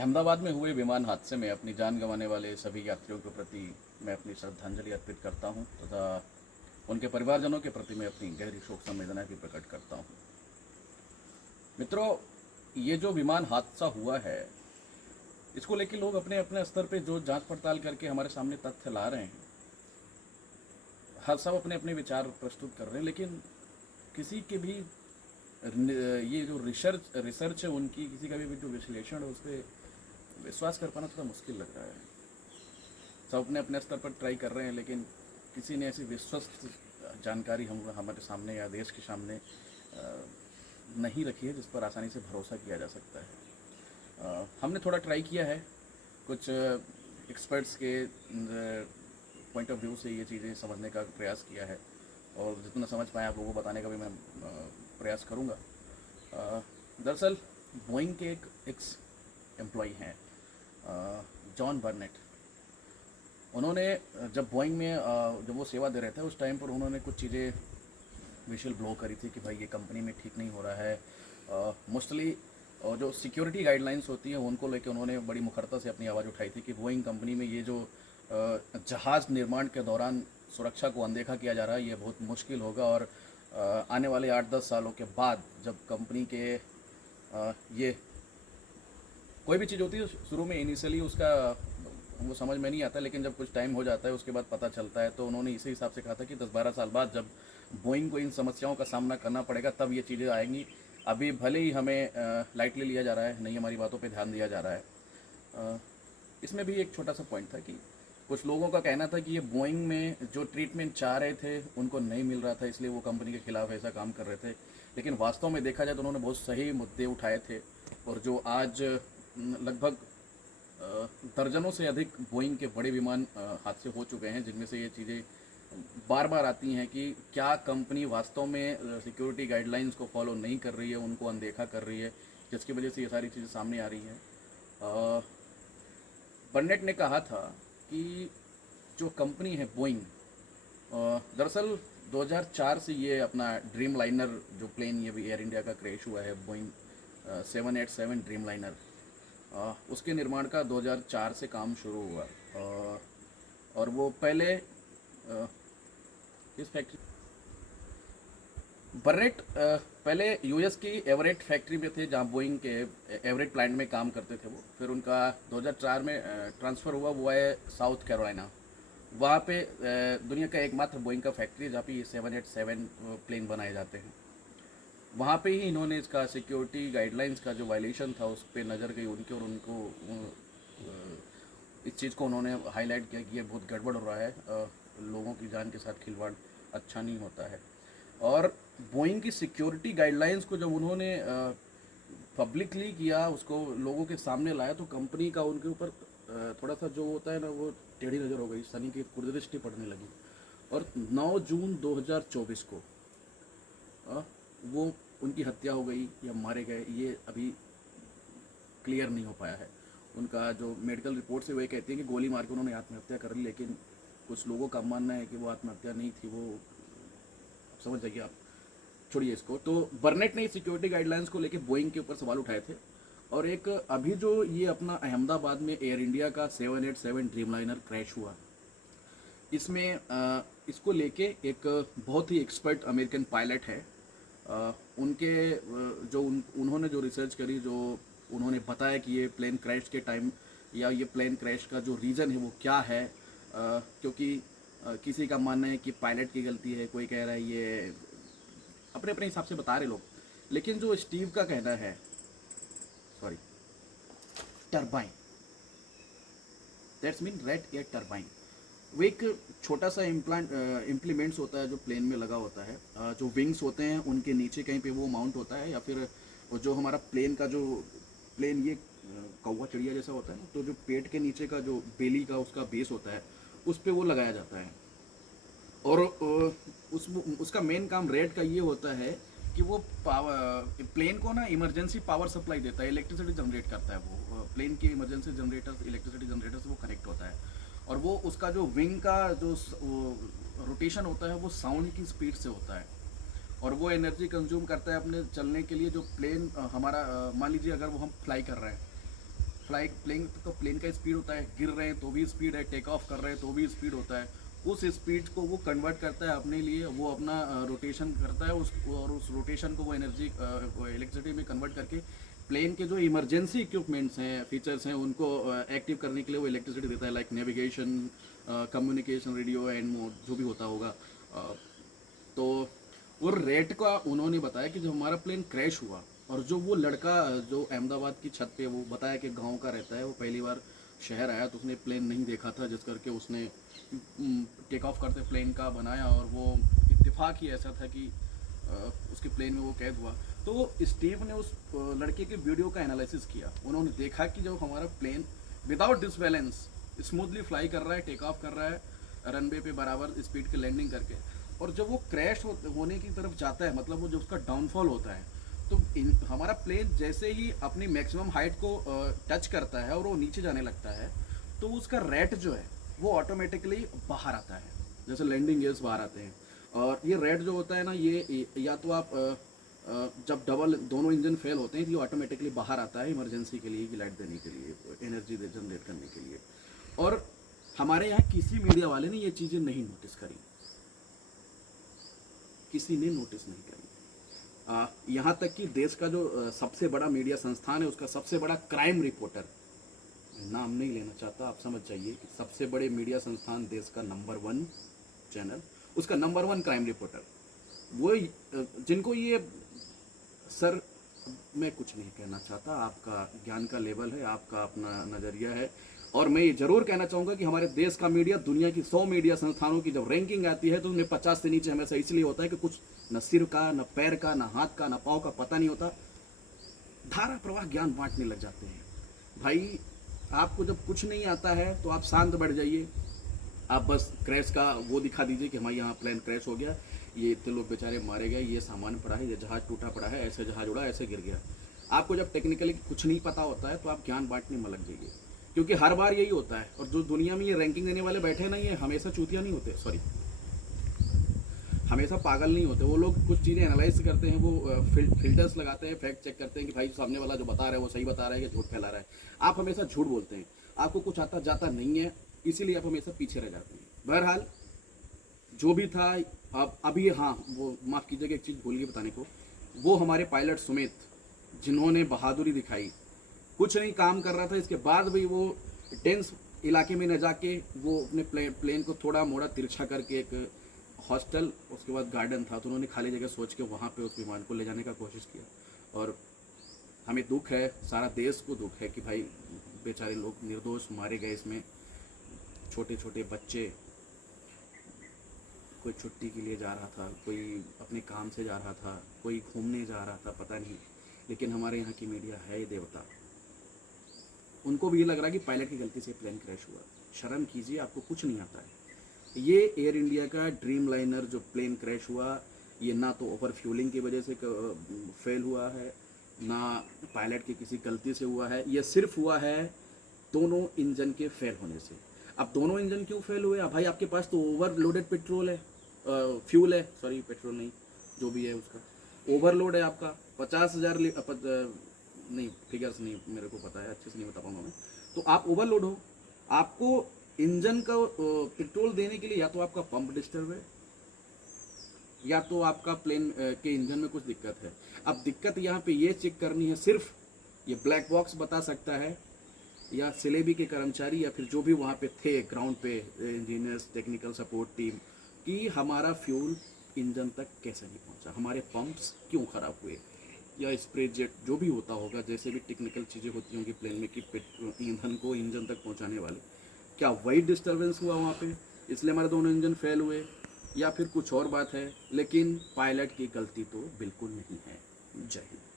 अहमदाबाद में हुए विमान हादसे में अपनी जान गंवाने वाले सभी यात्रियों के प्रति मैं अपनी श्रद्धांजलि अर्पित करता हूं तथा उनके परिवारजनों के प्रति मैं अपनी गहरी शोक संवेदना भी प्रकट करता हूं। मित्रों, ये जो विमान हादसा हुआ है, इसको लेकर लोग अपने अपने स्तर पे जो जांच पड़ताल करके हमारे सामने तथ्य ला रहे हैं, हर सब अपने अपने विचार प्रस्तुत कर रहे हैं, लेकिन किसी के भी ये जो रिसर्च है उनकी, किसी का भी जो विश्लेषण है उस पर विश्वास कर पाना थोड़ा मुश्किल लग रहा है। सब अपने अपने स्तर पर ट्राई कर रहे हैं, लेकिन किसी ने ऐसी विश्वस्त जानकारी हमारे सामने या देश के सामने नहीं रखी है जिस पर आसानी से भरोसा किया जा सकता है। हमने थोड़ा ट्राई किया है, कुछ एक्सपर्ट्स के पॉइंट ऑफ व्यू से ये चीज़ें समझने का प्रयास किया है और जितना समझ पाए आप लोगों को बताने का भी मैं प्रयास करूँगा। दरअसल बोइंग के एक एक्स एम्प्लॉई हैं जॉन बर्नेट। उन्होंने जब बोइंग में जब वो सेवा दे रहे थे उस टाइम पर उन्होंने कुछ चीज़ें विजुअल ब्लो करी थी कि भाई ये कंपनी में ठीक नहीं हो रहा है। मोस्टली जो सिक्योरिटी गाइडलाइंस होती हैं उनको लेकर उन्होंने बड़ी मुखरता से अपनी आवाज़ उठाई थी कि बोइंग कंपनी में ये जो जहाज़ निर्माण के दौरान सुरक्षा को अनदेखा किया जा रहा है, ये बहुत मुश्किल होगा और आने वाले 8-10 सालों के बाद जब कंपनी के ये कोई भी चीज़ होती है शुरू में इनिशियली उसका वो समझ में नहीं आता, लेकिन जब कुछ टाइम हो जाता है उसके बाद पता चलता है। तो उन्होंने इसी हिसाब से कहा था कि 10-12 साल बाद जब बोइंग को इन समस्याओं का सामना करना पड़ेगा तब ये चीज़ें आएंगी। अभी भले ही हमें लाइटली लिया जा रहा है, नहीं हमारी बातों पे ध्यान दिया जा रहा है। इसमें भी एक छोटा सा पॉइंट था कि कुछ लोगों का कहना था कि ये बोइंग में जो ट्रीटमेंट चाह रहे थे उनको नहीं मिल रहा था, इसलिए वो कंपनी के खिलाफ ऐसा काम कर रहे थे। लेकिन वास्तव में देखा जाए तो उन्होंने बहुत सही मुद्दे उठाए थे और जो आज लगभग दर्जनों से अधिक बोइंग के बड़े विमान हादसे हो चुके हैं, जिनमें से ये चीज़ें बार बार आती हैं कि क्या कंपनी वास्तव में सिक्योरिटी गाइडलाइंस को फॉलो नहीं कर रही है, उनको अनदेखा कर रही है, जिसकी वजह से ये सारी चीज़ें सामने आ रही हैं। बर्नेट ने कहा था कि जो कंपनी है बोइंग, दरअसल 2004 से ये अपना ड्रीम लाइनर जो प्लेन ये भी एयर इंडिया का क्रैश हुआ है, बोइंग 787 ड्रीम लाइनर, उसके निर्माण का 2004 से काम शुरू हुआ। और वो पहले इस फैक्ट्री बर्नेट पहले यूएस की एवरेट फैक्ट्री में थे जहाँ बोइंग के एवरेट प्लांट में काम करते थे वो। फिर उनका 2004 में ट्रांसफ़र हुआ, वो है साउथ कैरोलिना। वहाँ पे दुनिया का एकमात्र बोइंग का फैक्ट्री है जहाँ पे ये 787 प्लेन बनाए जाते हैं। वहाँ पे ही इन्होंने इसका सिक्योरिटी गाइडलाइंस का जो वायलेशन था उस पर नज़र गई उनकी और उनको इस चीज़ को उन्होंने हाईलाइट किया कि ये बहुत गड़बड़ हो रहा है, लोगों की जान के साथ खिलवाड़ अच्छा नहीं होता है। और बोइंग की सिक्योरिटी गाइडलाइंस को जब उन्होंने पब्लिकली किया, उसको लोगों के सामने लाया, तो कंपनी का उनके ऊपर थोड़ा सा जो होता है ना वो टेढ़ी नज़र हो गई, सनी की कुर्दृष्टि पड़ने लगी। और 9 जून 2024 को वो उनकी हत्या हो गई या मारे गए, ये अभी क्लियर नहीं हो पाया है। उनका जो मेडिकल रिपोर्ट से वो कहती है कि गोली मार के उन्होंने आत्महत्या कर ली, लेकिन कुछ लोगों का मानना है कि वो आत्महत्या नहीं थी, वो समझ जाइए आप, छोड़िए इसको। तो बर्नेट ने सिक्योरिटी गाइडलाइंस को लेकर बोइंग के ऊपर सवाल उठाए थे। और एक अभी जो ये अपना अहमदाबाद में एयर इंडिया का 787 ड्रीम लाइनर क्रैश हुआ, इसमें इसको लेके एक बहुत ही एक्सपर्ट अमेरिकन पायलट है, उनके जो उन्होंने जो रिसर्च करी, जो उन्होंने बताया कि ये प्लेन क्रैश के टाइम या ये प्लेन क्रैश का जो रीज़न है वो क्या है। क्योंकि किसी का मानना है कि पायलट की गलती है, कोई कह रहा है ये अपने अपने हिसाब से बता रहे लोग, लेकिन जो स्टीव का कहना है, sorry, turbine, that's mean red air turbine, वो एक छोटा सा इम्प्लीमेंट्स होता है जो प्लेन में लगा होता है। जो विंग्स होते हैं उनके नीचे कहीं पे वो माउंट होता है, या फिर जो हमारा प्लेन का जो प्लेन ये कौवा चिड़िया जैसा होता है ना, तो जो पेट के नीचे का जो बेली का उसका बेस होता है उस पर वो लगाया जाता है। और उसका मेन काम रेड का ये होता है कि वो पावर प्लेन को ना इमरजेंसी पावर सप्लाई देता है, इलेक्ट्रिसिटी जनरेट करता है। वो प्लेन के इमरजेंसी जनरेटर, इलेक्ट्रिसिटी जनरेटर से वो कनेक्ट होता है। और वो उसका जो विंग का जो रोटेशन होता है वो साउंड की स्पीड से होता है, और वो एनर्जी कंज्यूम करता है अपने चलने के लिए। जो प्लेन हमारा मान लीजिए अगर वो हम फ्लाई कर रहे हैं, प्लेन तो प्लेन का स्पीड होता है, गिर रहे हैं तो भी स्पीड है, टेक ऑफ कर रहे हैं तो भी स्पीड होता है। उस स्पीड को वो कन्वर्ट करता है अपने लिए, वो अपना रोटेशन करता है और उस रोटेशन को वो एनर्जी इलेक्ट्रिसिटी में कन्वर्ट करके प्लेन के जो इमरजेंसी इक्विपमेंट्स हैं, फीचर्स हैं, उनको एक्टिव करने के लिए वो इलेक्ट्रिसिटी देता है, like navigation, communication, radio and mode जो भी होता होगा। तो और रेट का उन्होंने बताया कि जब हमारा प्लेन क्रैश हुआ और जो वो लड़का जो अहमदाबाद की छत पे, वो बताया कि गांव का रहता है, वो पहली बार शहर आया तो उसने प्लेन नहीं देखा था, जिस करके उसने टेक ऑफ करते प्लेन का बनाया और वो इत्तेफाक ही ऐसा था कि उसके प्लेन में वो कैद हुआ। तो स्टीव ने उस लड़के के वीडियो का एनालिसिस किया। उन्होंने देखा कि जब हमारा plane without disbalance smoothly fly कर रहा है, टेक ऑफ कर रहा है रनवे पे बराबर स्पीड के लैंडिंग करके, और जब वो क्रैश होने की तरफ जाता है, मतलब वो जब उसका डाउनफॉल होता है, तो हमारा प्लेन जैसे ही अपनी मैक्सिमम हाइट को टच करता है और वो नीचे जाने लगता है, तो उसका रेट जो है वो ऑटोमेटिकली बाहर आता है, जैसे लैंडिंग गियर्स बाहर आते हैं। और ये रेट जो होता है ना, ये या तो आप जब दोनों इंजन फेल होते हैं तो ये ऑटोमेटिकली बाहर आता है इमरजेंसी के लिए, कि लाइट देने के लिए, एनर्जी जनरेट करने के लिए। और हमारे यहाँ किसी मीडिया वाले ने ये चीज़ें नहीं नोटिस करी, किसी ने नोटिस नहीं करी। यहाँ तक कि देश का जो सबसे बड़ा मीडिया संस्थान है, उसका सबसे बड़ा क्राइम रिपोर्टर, नाम नहीं लेना चाहता, आप समझ जाइए कि सबसे बड़े मीडिया संस्थान देश का नंबर 1 चैनल, उसका नंबर 1 क्राइम रिपोर्टर, वो जिनको ये सर, मैं कुछ नहीं कहना चाहता, आपका ज्ञान का लेवल है, आपका अपना नज़रिया है, और मैं ये जरूर कहना चाहूँगा कि हमारे देश का मीडिया दुनिया की 100 मीडिया संस्थानों की जब रैंकिंग आती है तो उनमें 50 से नीचे हमेशा इसलिए होता है कि कुछ न सिर का, न पैर का, न हाथ का, न पाँव का पता नहीं होता, धारा प्रवाह ज्ञान बांटने लग जाते हैं। भाई आपको जब कुछ नहीं आता है तो आप शांत बैठ जाइए, आप बस क्रैश का वो दिखा दीजिए कि हमारे यहाँ प्लेन क्रैश हो गया, ये इतने लोग बेचारे मारे गए, ये सामान पड़ा है, ये जहाज़ टूटा पड़ा है, ऐसे जहाज़ उड़ा, ऐसे गिर गया। आपको जब टेक्निकली कुछ नहीं पता होता है तो आप ज्ञान बांटने में लग जाइए, क्योंकि हर बार यही होता है। और जो दुनिया में ये रैंकिंग देने वाले बैठे ना, ये हमेशा चूतिया नहीं होते, सॉरी, हमेशा पागल नहीं होते। वो लोग कुछ चीज़ें एनालाइज करते हैं, वो फिल्टर्स लगाते हैं, फैक्ट चेक करते हैं कि भाई सामने वाला जो बता रहा है वो सही बता रहा है या झूठ फैला रहा है। आप हमेशा झूठ बोलते हैं, आपको कुछ आता जाता नहीं है, इसीलिए आप हमेशा पीछे रह जाते हैं। बहरहाल जो भी था, अब अभी हाँ, वो माफ़ कीजिएगा, एक चीज़ भूल गई बताने को, वो हमारे पायलट सुमित, जिन्होंने बहादुरी दिखाई, कुछ नहीं काम कर रहा था, इसके बाद भी वो टेंस इलाके में न जाके वो अपने प्लेन को थोड़ा मोड़ा तिरछा करके, एक हॉस्टल, उसके बाद गार्डन था, तो उन्होंने खाली जगह सोच के वहाँ पे उस विमान को ले जाने का कोशिश किया। और हमें दुख है, सारा देश को दुख है कि भाई बेचारे लोग निर्दोष मारे गए इसमें, छोटे छोटे बच्चे, कोई छुट्टी के लिए जा रहा था, कोई अपने काम से जा रहा था, कोई घूमने जा रहा था, पता नहीं। लेकिन हमारे यहाँ की मीडिया है देवता, उनको भी ये लग रहा है कि पायलट की गलती से प्लेन क्रैश हुआ। शर्म कीजिए, आपको कुछ नहीं आता है। ये एयर इंडिया का ड्रीम लाइनर जो प्लेन क्रैश हुआ, ये ना तो ओवर फ्यूलिंग की वजह से फेल हुआ है, ना पायलट की किसी गलती से हुआ है, ये सिर्फ हुआ है दोनों इंजन के फेल होने से। अब दोनों इंजन क्यों फेल हुए? अब भाई आपके पास तो ओवरलोडेड पेट्रोल है, फ्यूल है, सॉरी पेट्रोल नहीं, जो भी है उसका ओवरलोड है आपका 50,000 नहीं, फिगर्स नहीं मेरे को पता है, अच्छे से नहीं बता पाऊंगा मैं। तो आप ओवरलोड हो, आपको इंजन का पेट्रोल देने के लिए या तो आपका पंप डिस्टर्ब है, या तो आपका प्लेन के इंजन में कुछ दिक्कत है। अब दिक्कत यहाँ पे ये चेक करनी है, सिर्फ ये ब्लैक बॉक्स बता सकता है, या सिलेबी के कर्मचारी या फिर जो भी वहाँ पे थे ग्राउंड पे, इंजीनियर्स, टेक्निकल सपोर्ट टीम, कि हमारा फ्यूल इंजन तक कैसे नहीं पहुँचा, हमारे पंप्स क्यों ख़राब हुए, या स्प्रे जेट जो भी होता होगा, जैसे भी टेक्निकल चीज़ें होती होंगी प्लेन में कि ईंधन को इंजन तक पहुँचाने वाले, क्या वही डिस्टर्बेंस हुआ वहाँ पे, इसलिए हमारे दोनों इंजन फेल हुए, या फिर कुछ और बात है। लेकिन पायलट की गलती तो बिल्कुल नहीं है। जय हिंद।